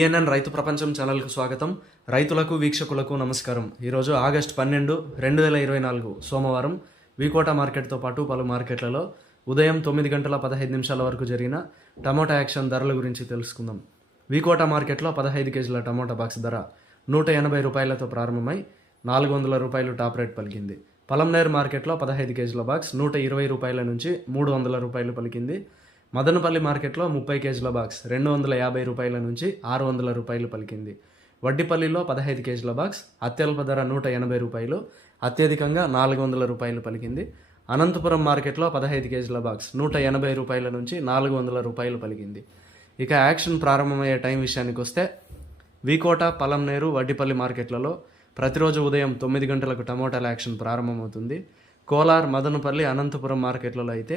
BNN రైతు ప్రపంచం ఛానల్కు స్వాగతం. రైతులకు వీక్షకులకు నమస్కారం. ఈరోజు ఆగస్ట్ పన్నెండు రెండు వేల ఇరవై నాలుగు సోమవారం వికోట మార్కెట్తో పాటు పలు మార్కెట్లలో ఉదయం తొమ్మిది గంటల పదహైదు నిమిషాల వరకు జరిగిన టమోటా యాక్షన్ ధరల గురించి తెలుసుకుందాం. వికోట మార్కెట్లో పదహైదు కేజీల టమోటా బాక్స్ ధర నూట ఎనభై రూపాయలతో ప్రారంభమై నాలుగు వందల రూపాయలు టాప్ రేట్ పలికింది. పలంనేర్ మార్కెట్లో పదహైదు కేజీల బాక్స్ నూట ఇరవై రూపాయల నుంచి మూడు వందల రూపాయలు పలికింది. మదనపల్లి మార్కెట్లో ముప్పై కేజీల బాక్స్ రెండు వందల యాభై రూపాయల నుంచి ఆరు వందల రూపాయలు పలికింది. వడ్డిపల్లిలో పదహైదు కేజీల బాక్స్ అత్యల్ప ధర నూట ఎనభై రూపాయలు అత్యధికంగా నాలుగు వందల రూపాయలు పలికింది. అనంతపురం మార్కెట్లో పదహైదు కేజీల బాక్స్ నూట ఎనభై రూపాయల నుంచి నాలుగు వందల రూపాయలు పలికింది. ఇక యాక్షన్ ప్రారంభమయ్యే టైం విషయానికి వస్తే వీకోట పలంనేరు వడ్డిపల్లి మార్కెట్లలో ప్రతిరోజు ఉదయం తొమ్మిది గంటలకు టమోటాల యాక్షన్ ప్రారంభమవుతుంది. కోలార్ మదనపల్లి అనంతపురం మార్కెట్లలో అయితే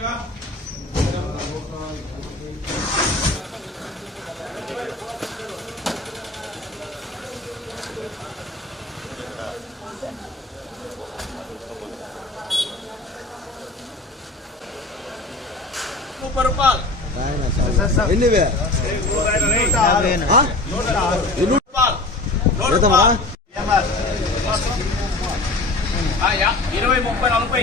అదేవిధంగా ముప్పై రూపాయలు. ఎన్ని? ఇరవై ముప్పై నలభై.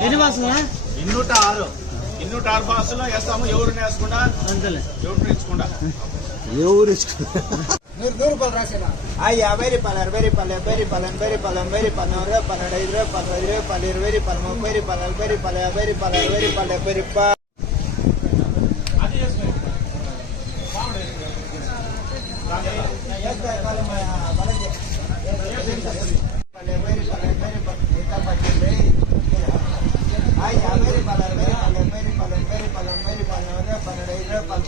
ఎన్ని బాసులా ఇన్నూట ఆరు ఇన్నూట ఆరు బాసులో వేస్తాము ఎవరిని వేసుకుండా అంతలే ఎవరిని వేసుకుండా ఎవరు ఆ యాభై రూపాయలు అరవై రూపాయలు డెబ్బై రూపాయలు ఎనభై రూపాయలు ఎనభై రూపాయలు నూరు పన్నెండు ఐదు రూపాయలు పది రూపాయలు ఇరవై రూపాయలు ముప్పై రూపాయలు నలభై రూపాయలు యాభై రూపాయలు అరవై రూపాయలు డెబ్బై రూపాయలు డెబ్బై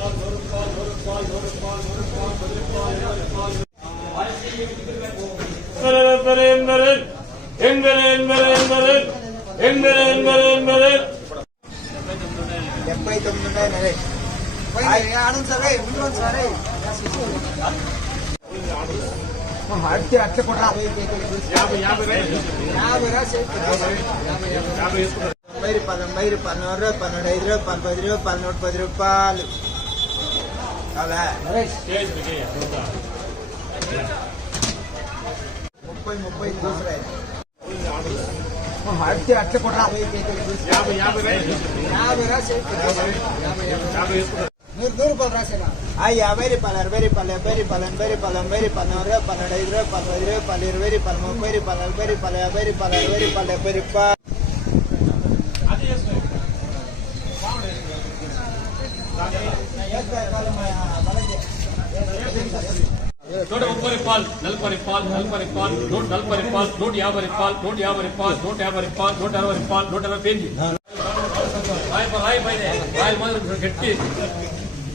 పది రూపాయలు ముప్పై రూపాయలు ఎన్నివే ఎన్ను యాభై అరవై యాభై అరవై డెబ్బై తొమ్మిది ఉన్నాయి ఆడండి సరే ఉండండి సరే అట్టే అట్ట కొట్రా యాభై యాభై యాభై యాభై పది పదొంభై పన్నూరు రూపాయలు పన్నెండు ఐదు రూపాయలు పది రూపాయలు పన్నూరు పది రూపాయలు. అలా. ముప్పై ముప్పై దూసరాయి అట్టే అట్ట కొట్రా యాభై యాభై ನೂರು ರೂಪಾಯಿ ರಾಸೇನಾ ಅಯ್ಯ ಬೇರಿ ಪಾಲರ್ ಬೇರಿ ಪಾಲೆ ಬೇರಿ ಪಾಲನ್ ಬೇರಿ ಪಾಲನ್ ಬೇರಿ ಪಾಲವ್ರೆ ಪನ್ನಡ ಇದ್ರೆ ಪಾಲ ಇದ್ರೆ ಪಾಲಿರ್ ಬೇರಿ ಪಾಲ್ಮ ಬೇರಿ ಪಾಲರ್ ಬೇರಿ ಪಾಲೆ ಬೇರಿ ಪಾಲರ್ ಬೇರಿ ಪಾಲೆ ಬೇರಿ ಪಾ నూట ముప్పై రూపాయలు నలభై రూపాయలు నలభై రూపాయలు నూట నలభై రూపాయలు నూట యాభై రూపాయలు నూట యాభై రూపాయలు నూట యాభై రూపాయలు నూట అరవై రూపాయలు నూట అరవై పేజీ రాయి రాయి పైన రాయల మాదిరి గట్టి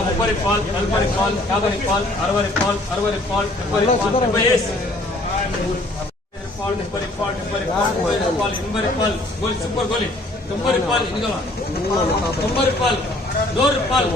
ముప్పై రూపాయలు నలభై రూపాయలు యాభై రూపాయలు అరవై రూపాయలు అరవై రూపాయలు డెబ్బై రూపాయలు డెబ్బై వేసి రూపాయలు డెబ్బై రూపాయలు డెబ్బై రూపాయలు డెబ్బై రూపాయలు ఎనభై రూపాయలు గోలి సూపర్ గోలి తొంభై రూపాయలు ఇదిగో తొంభై రూపాయలు నూరు రూపాయలు